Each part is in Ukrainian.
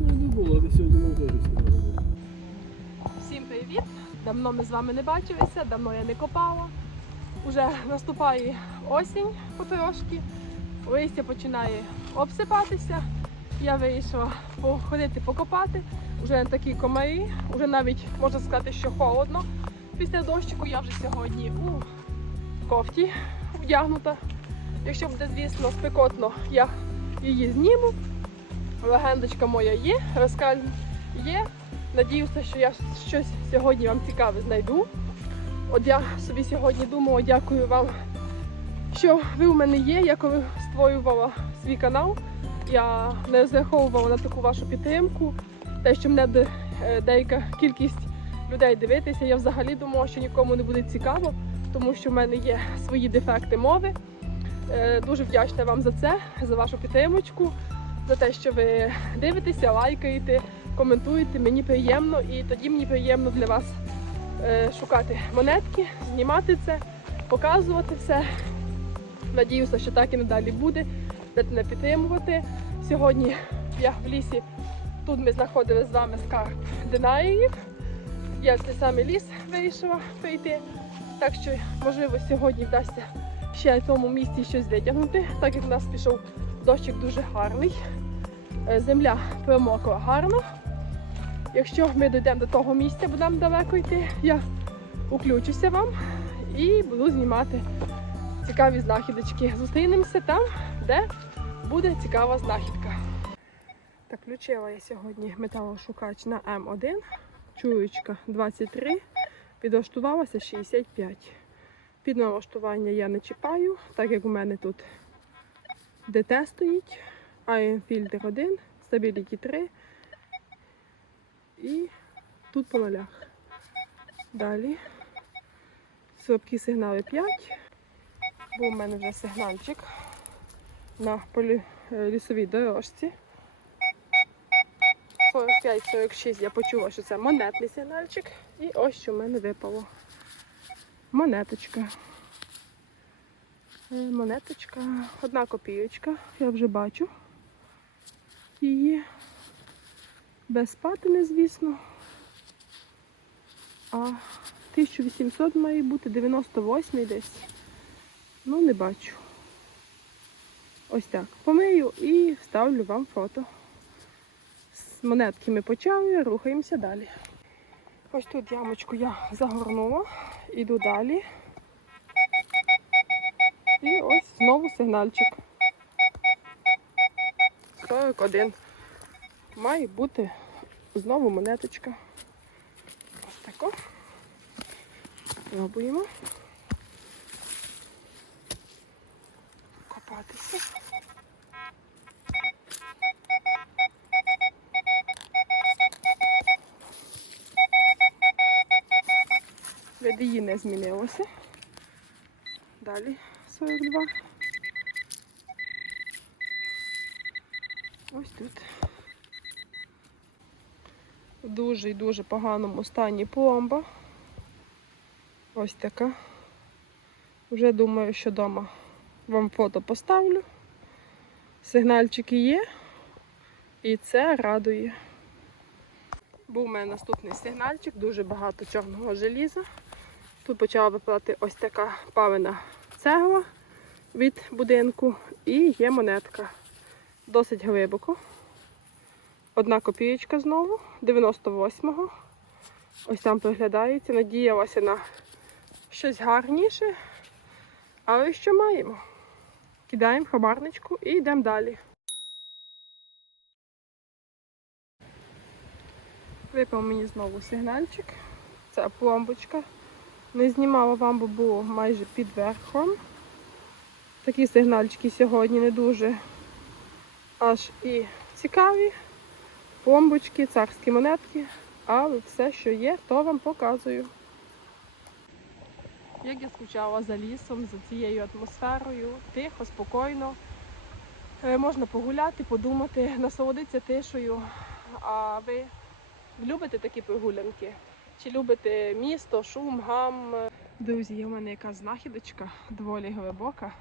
Ну, не було, але сьогодні на не. Всім привіт! Давно ми з вами не бачилися, давно я не копала. Уже наступає осінь потрошки, листя починає обсипатися. Я вирішила походити покопати. Уже не такі комарі, вже навіть можна сказати, що холодно. Після дощику я вже сьогодні у кофті вдягнута. Якщо буде, звісно, спекотно, я її зніму. Легендочка моя є, розкаль є. Надіюся, що я щось сьогодні вам цікаве знайду. От я собі сьогодні думала, дякую вам, що ви у мене є. Я коли створювала свій канал, я не розраховувала на таку вашу підтримку. Те, що мене е, деяка кількість людей дивитися, я взагалі думала, що нікому не буде цікаво, тому що в мене є свої дефекти мови. Е, Дуже вдячна вам за це, за вашу підтримочку, за те, що ви дивитеся, лайкаєте коментуєте, мені приємно, і тоді мені приємно для вас е, шукати монетки, знімати це, показувати все. Надіюся, що так і надалі буде. Будете мене підтримувати. Сьогодні я в лісі, тут ми знаходили з вами скарб динаріїв. Я в цей самий ліс вирішила прийти. Так що, можливо, сьогодні вдасться ще в цьому місці щось витягнути, так як в нас пішов дощик дуже гарний. Е, Земля промокла гарно. Якщо ми дійдемо до того місця, бо нам далеко йти, я уключуся вам і буду знімати цікаві знахідочки. Зустрінемося там, де буде цікава знахідка. Так, включила я сьогодні металошукач на М1, чуючка 23, підлаштувалася 65. Під налаштування я не чіпаю, так як у мене тут ДТ стоїть, фільтр 1, Stability 3 і тут по нулях. Далі слабкі сигнали 5. Був у мене вже сигнальчик на полі, лісовій дорожці. 45-46 я почула, що це монетний сигнальчик. І ось що в мене випало. Монеточка. Е, Монеточка, одна копійочка, я вже бачу її. Без патини, звісно. А 1800 має бути, 98 десь. Ну, не бачу. Ось так. Помию і вставлю вам фото. З монетки ми почали, рухаємося далі. Ось тут ямочку я загорнула, іду далі. І ось знову сигнальчик. 41. Має бути знову монеточка. Ось тако. Пробуємо. Не змінилося. Далі 42. Ось тут. В дуже і дуже поганому стані пломба. Ось така. Вже думаю, що вдома вам фото поставлю. Сигнальчики є. І це радує. Був у мене наступний сигнальчик, дуже багато чорного желіза. Тут почала випадати ось така палена цегла від будинку і є монетка. Досить глибоко. Одна копієчка знову, 98-го. Ось там приглядається. Надіялася на щось гарніше. Але що маємо? Кидаємо хабарничку і йдемо далі. Випав мені знову сигнальчик. Це пломбочка. Не знімала вам, бо було майже під верхом. Такі сигнальчики сьогодні не дуже аж і цікаві. Пломбочки, царські монетки, але все, що є, то вам показую. Як я скучала за лісом, за цією атмосферою, тихо, спокійно. Е, Можна погуляти, подумати, насолодитися тишею. А ви любите такі прогулянки? Чи любите місто, шум, гам? Друзі, є в мене якась знахідочка, доволі глибока.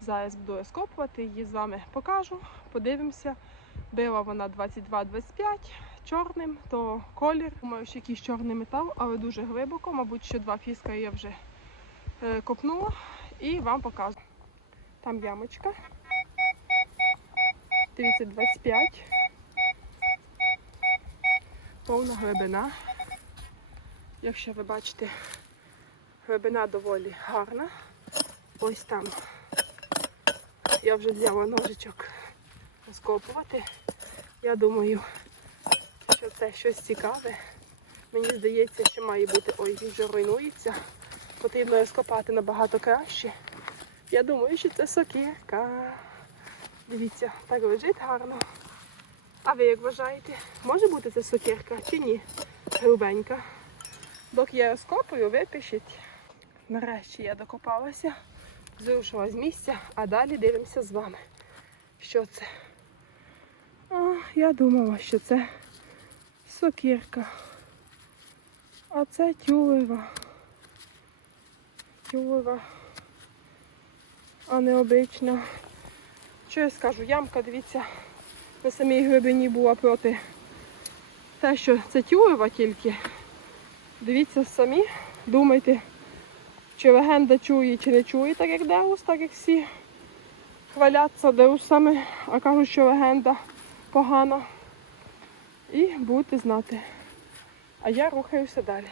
Зараз буду розкопувати, її з вами покажу, подивимося. Била вона 22-25 чорним, то колір. Думаю, що якийсь чорний метал, але дуже глибоко. Мабуть, що два фіска я вже е, копнула і вам покажу. Там ямочка. Дивіться, 25. Повна глибина. Якщо ви бачите, глибина доволі гарна. Ось там. Я вже взяла ножичок розкопувати. Я думаю, що це щось цікаве. Мені здається, що має бути. Ой, він вже руйнується. Потрібно розкопати набагато краще. Я думаю, що це сокирка. Дивіться, так лежить гарно. А ви як вважаєте, може бути це сокирка чи ні? Грубенька. Доки я розкопую, ви пишіть. Нарешті я докопалася, зрушила з місця, а далі дивимося з вами. Що це? А, я думала, що це сокирка. А це тюлева. Тюлева. А не обична. Що я скажу? Ямка, дивіться, на самій глибині була проти те, що це тюлева тільки. Дивіться самі, думайте, чи легенда чує, чи не чує, так як Деус, так як всі хваляться Деусами, а кажуть, що легенда погана. І будете знати. А я рухаюся далі.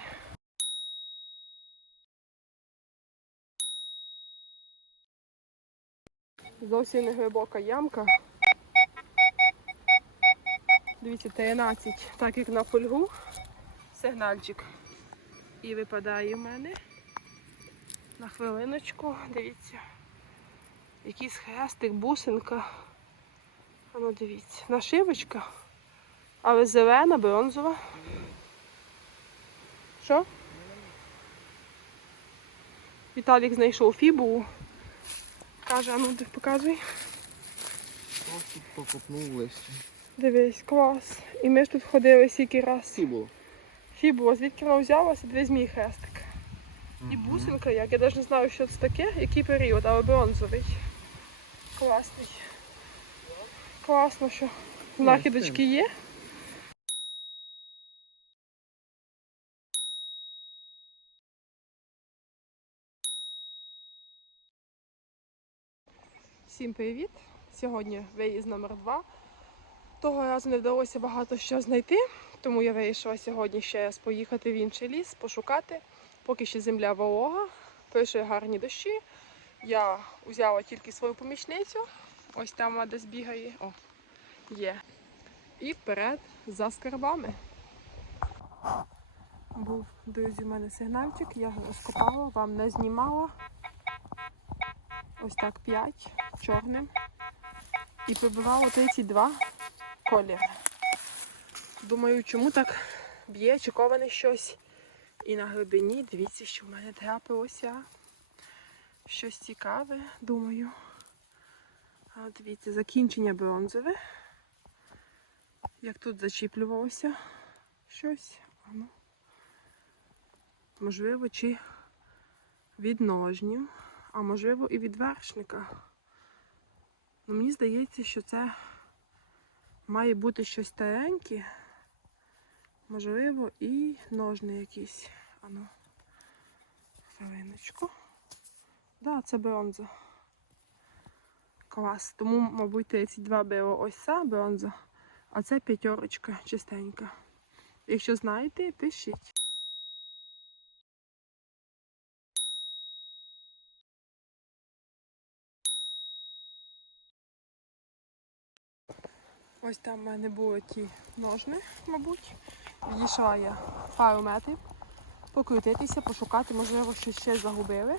Зовсім не глибока ямка. Дивіться, 13, так як на фольгу. Сигнальчик. І випадає в мене. На хвилиночку, дивіться. Якийсь хрестик, бусинка. А ну дивіться, нашивочка. Але зелена, бронзова. Що? Віталік знайшов фібулу. Каже, а ну показуй. Просто покопнув листя. Дивись, клас. І ми ж тут ходили скільки раз. Сібо. Фібула, звідки вона взялася, дивись мій хрестик. І бусинка як. Я навіть не знаю, що це таке, який період, але бронзовий. Класний. Класно, що знахідочки є. Всім привіт! Сьогодні виїзд номер два. Того разу не вдалося багато що знайти, тому я вирішила сьогодні ще раз поїхати в інший ліс, пошукати. Поки ще земля волога, пише гарні дощі. Я взяла тільки свою помічницю. Ось там вона десь бігає. О, є. І вперед за скарбами. Був, друзі, у мене сигнальчик, я розкопала, вам не знімала. Ось так 5 чорним. І прибивало 32 колір. Думаю, чому так б'є, чи коване щось. І на глибині, дивіться, що в мене трапилося. Щось цікаве, думаю. А дивіться, закінчення бронзове. Як тут зачіплювалося щось. Ану. Можливо, чи від ножнів, а можливо і від вершника. Ну, мені здається, що це має бути щось стареньке. Можливо, і ножни якісь. Ану, хвилиночку. Да, це бронза. Клас. Тому, мабуть, 32 було ось ця бронза, а це п'ятерочка чистенька. Якщо знаєте, пишіть. Ось там в мене були ті ножни, мабуть. Відійшла пару метрів, покрутитися, пошукати, можливо, щось ще загубили.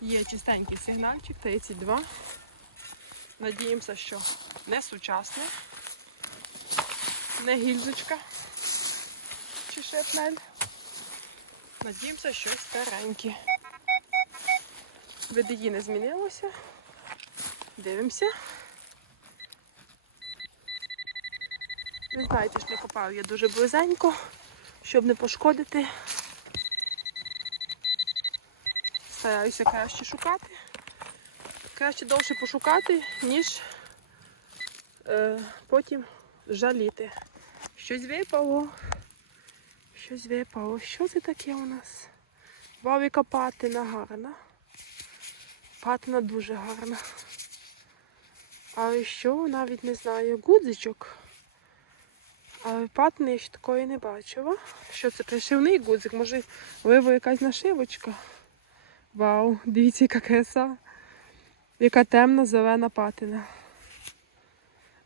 Є чистенький сигнальчик, 32. Надіємося, що не сучасний, не гільзочка чи шепнель. Надіємося, щось стареньке. ВДІ не змінилося. Дивимося. Ви знаєте, що не копаю я дуже близенько, щоб не пошкодити. стараюся краще шукати. Краще довше пошукати, ніж е, потім жаліти. Щось випало. Щось випало. Що це таке у нас? Вау, яка патина гарна. Патина дуже гарна. Але що, навіть не знаю, гудзичок. Патини я ще такої не бачила. Що це пришивний гудзик? Може, виво якась нашивочка? Вау, дивіться, яка краса. Яка темна зелена патина.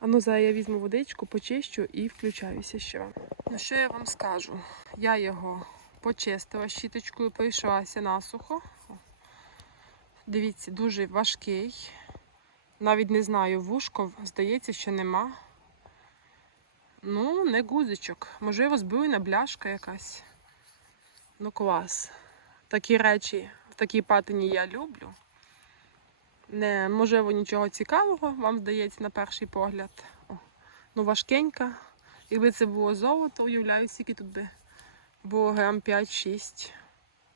А ну зараз я візьму водичку, почищу і включаюся ще. Ну що я вам скажу? Я його почистила щіточкою, пройшлася насухо. Дивіться, дуже важкий. Навіть не знаю, вушко, здається, що нема. Ну, не гузичок. Можливо, збруйна бляшка якась. Ну, клас. Такі речі в такій патині я люблю. Не, можливо, нічого цікавого, вам здається, на перший погляд. О, ну, важкенька. Якби це було золото, уявляю, скільки тут би було грам 5-6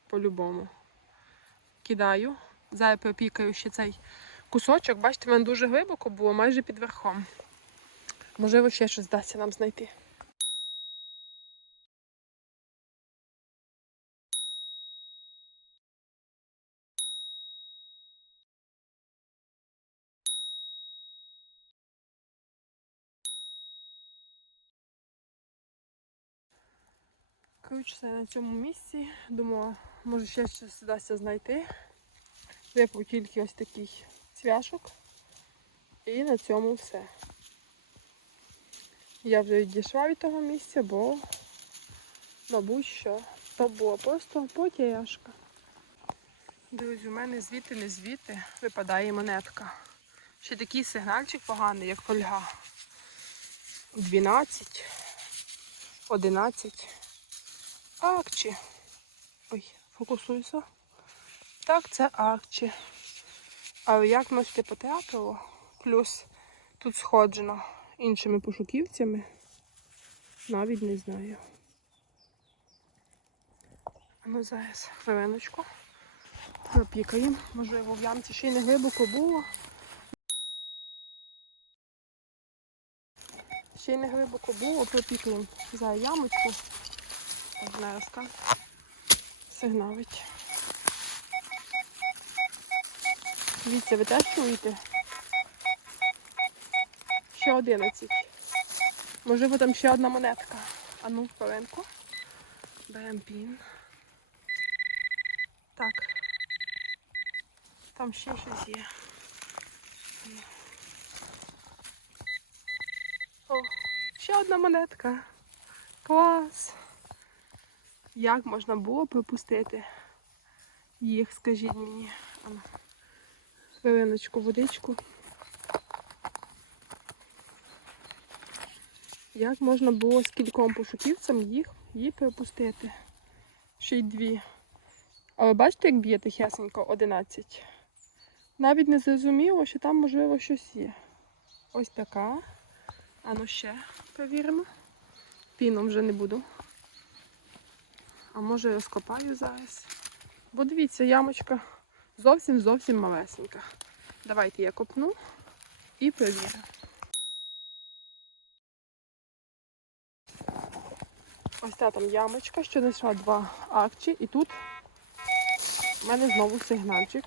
по-любому. Кидаю. Зараз пропікаю ще цей кусочок. Бачите, в мене дуже глибоко було, майже під верхом. Можливо, ще щось вдасться нам знайти. Коротше, на цьому місці. Думала, може ще щось вдасться знайти. Випав тільки ось такий цвяшок. І на цьому все. Я вже відійшла від того місця, бо, мабуть, що то була просто потяяшка. Друзі, у мене звідти не звідти випадає монетка. Ще такий сигнальчик поганий, як фольга. 12, 11. Арчі. Ой, фокусуйся. Так, це арчі. Але як можете потрапило, плюс тут сходжено іншими пошуківцями, навіть не знаю. Ну, зараз хвилиночку. Напікаємо. Можливо, в ямці ще й не глибоко було. Ще й не глибоко було, пропікаємо за ямочку. Так, Сигналить. Дивіться, ви теж чуєте? Ще 11. Можливо, там ще одна монетка. А ну, хвилинку. Беремо пін. Так. Там ще щось є. О, ще одна монетка. Клас. Як можна було пропустити їх, скажіть мені. Хвилиночку, водичку. Як можна було з кільком пошуківцям їх її пропустити? Ще й дві. Але бачите, як б'є тихесенько 11. Навіть не зрозуміло, що там, можливо, щось є. Ось така. А ну ще перевіримо. Піном вже не буду. А може розкопаю зараз. Бо дивіться, ямочка зовсім зовсім малесенька. Давайте я копну і перевірю. Ось та там ямочка, що знайшла два арчі, і тут в мене знову сигнальчик.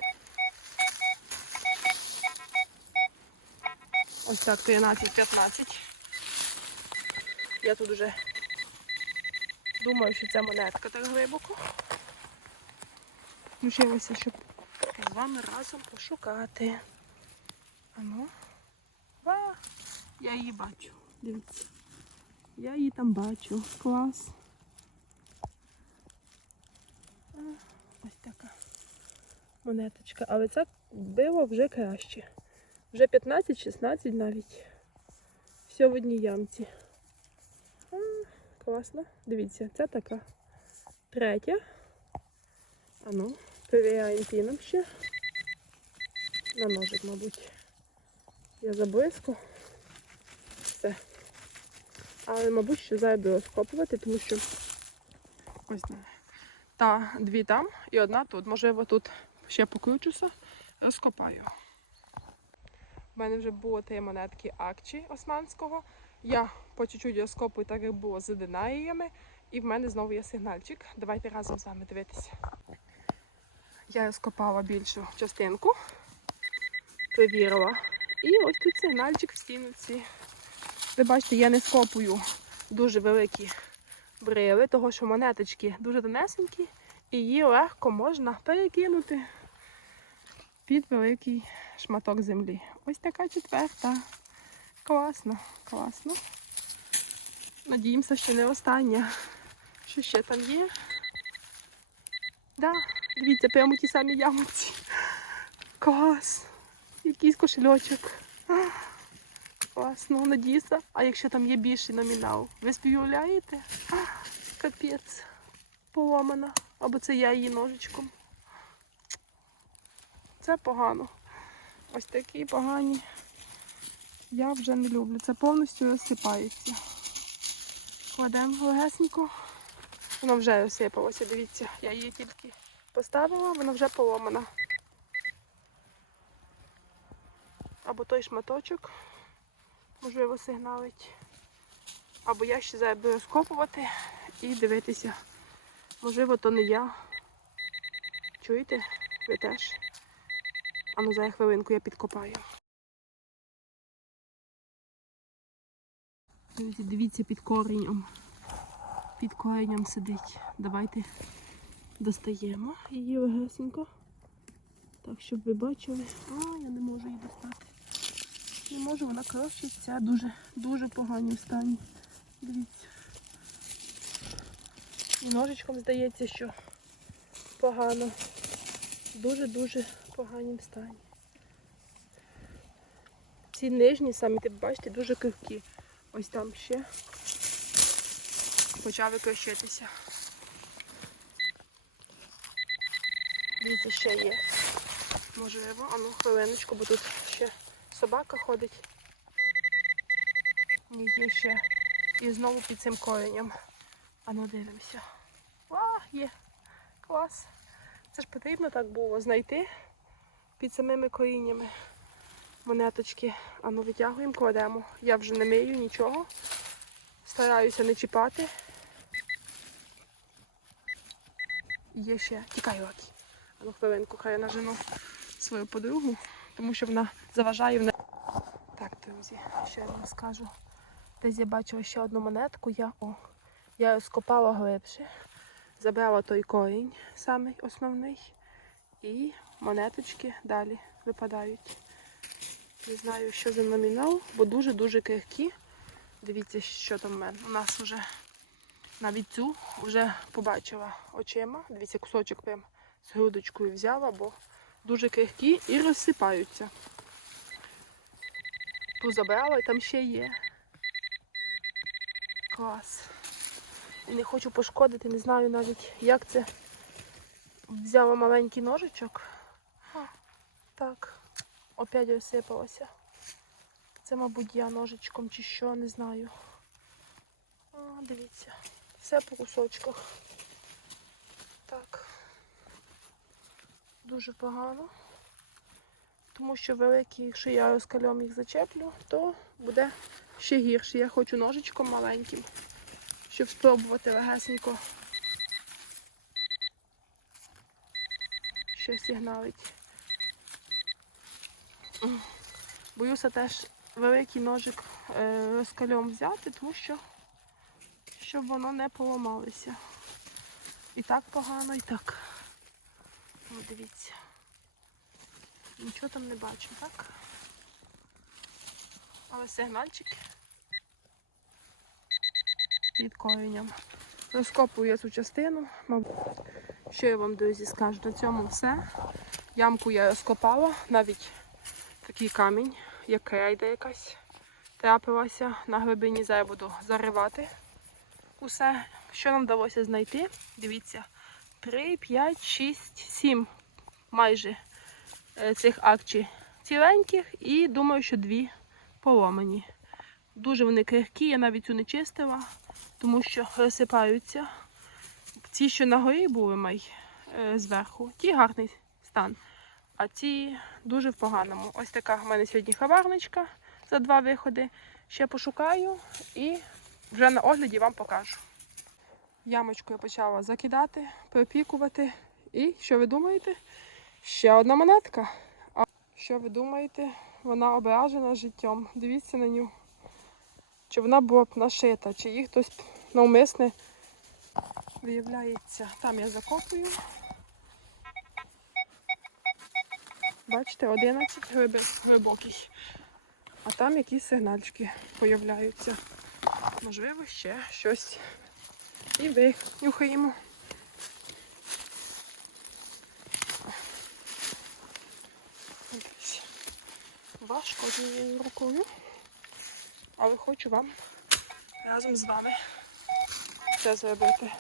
Ось так, 13-15. Я тут вже думаю, що це монетка так глибоко. Включилася, щоб з вами разом пошукати. Ану. Я її бачу. Дивіться. Я її там бачу. Клас. Ось така монеточка. Але це було вже краще. Вже 15-16 навіть. Все в одній ямці. Класно. Дивіться, це така третя. А ну, перевіряємо піном ще. На ножик, мабуть. Я заблизько. Але, мабуть, зараз буду розкопувати, тому що ось та дві там і одна тут. Можливо, тут ще покручуся, розкопаю. У мене вже було три монетки акчі османського. Я по чуть-чуть розкопую, так як було з динаїями. І в мене знову є сигнальчик. Давайте разом з вами дивитися. Я розкопала більшу частинку, перевірила. І ось тут сигнальчик в стінці. Ви бачите, я не скопую дуже великі брили, того що монеточки дуже тонесенькі, і її легко можна перекинути під великий шматок землі. Ось така четверта. Класно, класно. Надіємося, що не остання. Що ще там є? Да, дивіться, прямо ті самі ямиці. Клас. Якийсь кошельочок. Класно, надіюся. А якщо там є більший номінал, ви співуявляєте? А, Капець. Поломана. Або це я її ножичком. Це погано. Ось такі погані. Я вже не люблю. Це повністю розсипається. Кладемо легесенько. Воно вже розсипалося, дивіться, я її тільки поставила, вона вже поломана. Або той шматочок, можливо, сигналить. Або я ще буду розкопувати і дивитися. Можливо, то не я. Чуєте? Ви теж? А ну за хвилинку я підкопаю. Дивіться під коренем. Під коренем сидить. Давайте достаємо її легесенько. Так, щоб ви бачили. А, я не можу її достати. Не можу, вона крошиться дуже, дуже поганій стані. Дивіться. І ножичком здається, що погано. Дуже-дуже поганім стані. Ці нижні самі, ти бачите, дуже кривкі. Ось там ще почали крощитися. Дивіться, ще є. Можливо, а ну хвилиночку, бо тут ще собака ходить. Є ще. І знову під цим коренем. А ну дивимося. А, є. Клас. Це ж потрібно так було знайти під самими коріннями монеточки. А ну витягуємо, кладемо. Я вже не мию нічого. Стараюся не чіпати. Є ще. Тікай, Лакі. А ну хвилинку, хай я нажену свою подругу, тому що вона заважає в Так, друзі, що я вам скажу. Десь я бачила ще одну монетку, я о, я розкопала глибше, забрала той корінь, самий основний, і монеточки далі випадають. Не знаю, що за номінал, бо дуже-дуже крихкі. Дивіться, що там в мене. У нас вже навіть цю вже побачила очима. Дивіться, кусочок прям з грудочкою взяла, бо дуже крихкі і розсипаються. Ту забрала і там ще є. Клас. І не хочу пошкодити, не знаю навіть, як це. Взяла маленький ножичок. А, так, опять розсипалося. Це, мабуть, я ножичком чи що, не знаю. А, дивіться, все по кусочках. Так. Дуже погано. Тому що великі, якщо я розкальом їх зачеплю, то буде ще гірше. Я хочу ножичком маленьким, щоб спробувати легесенько. Що сигналить. Боюся теж великий ножик е, розкальом взяти, тому що щоб воно не поламалося. І так погано, і так. О, дивіться. Нічого там не бачу, так? Але сигнальчик під коренем. Розкопую я цю частину. Що я вам, друзі, скажу, на цьому все. Ямку я розкопала, навіть такий камінь, як крейда якась трапилася на глибині. Зараз буду заривати усе, що нам вдалося знайти. Дивіться, 3, 5, 6, 7 майже е, цих акцій ціленьких і думаю, що дві поломані. Дуже вони крихкі, я навіть цю не чистила, тому що розсипаються. Ці, що на горі були май е, зверху, ті гарний стан. А ці дуже в поганому. Ось така в мене сьогодні хабарничка за два виходи. Ще пошукаю і вже на огляді вам покажу. Ямочку я почала закидати, пропікувати. І що ви думаєте? Ще одна монетка. А що ви думаєте? Вона ображена життям. Дивіться на нього. Чи вона була б нашита, чи її хтось навмисне виявляється. Там я закопую. Бачите, 11 гриби глибокий. А там якісь сигнальчики появляються. Можливо, ще щось. І винюхаємо. Важко однією рукою, але хочу вам разом з вами це зробити.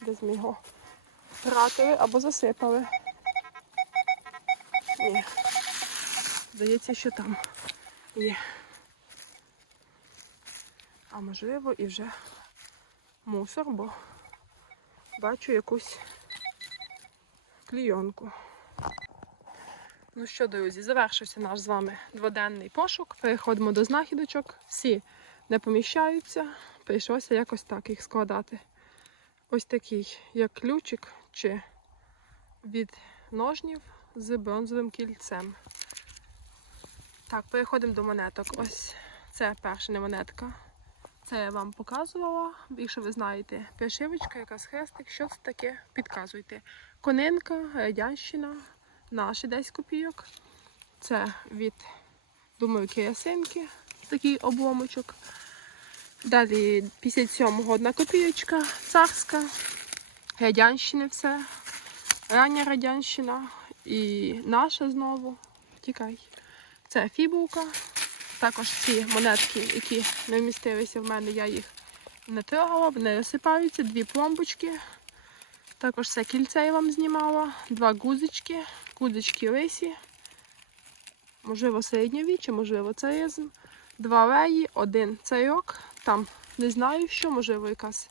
Десь ми його втратили або засипали. Ні. Здається, що там є. А можливо і вже мусор, бо бачу якусь клійонку. Ну що, друзі, завершився наш з вами дводенний пошук. Переходимо до знахідочок. Всі не поміщаються. Прийшлося якось так їх складати. Ось такий, як ключик чи від ножнів з бронзовим кільцем. Так, переходимо до монеток. Ось це перша не монетка. Це я вам показувала. Якщо ви знаєте, пришивочка, якась хрестик, що це таке, підказуйте. Конинка, радянщина, наші 10 копійок. Це від, думаю, киясинки, такий обломочок. Далі 57-го одна копійочка, царська, радянщини все, рання радянщина і наша знову. Тікай. Це фібулка. Також ці монетки, які не вмістилися в мене, я їх не трогала, вони розсипаються, дві пломбочки. Також це кільце я вам знімала, два гузички, гузички лисі, можливо, середньовіччя, можливо, царизм, два леї, один царьок, там не знаю що, можливо, якась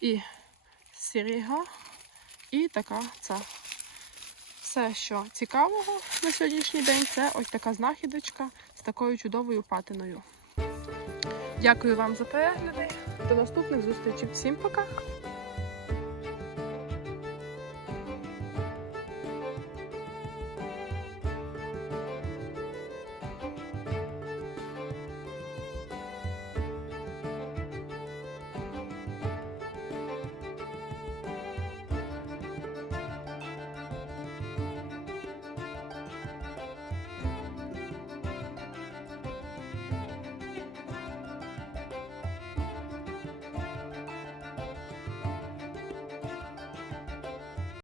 і сіріга, і така ця. Все, що цікавого на сьогоднішній день, це ось така знахідочка з такою чудовою патиною. Дякую вам за перегляди. До наступних зустрічей. Всім пока!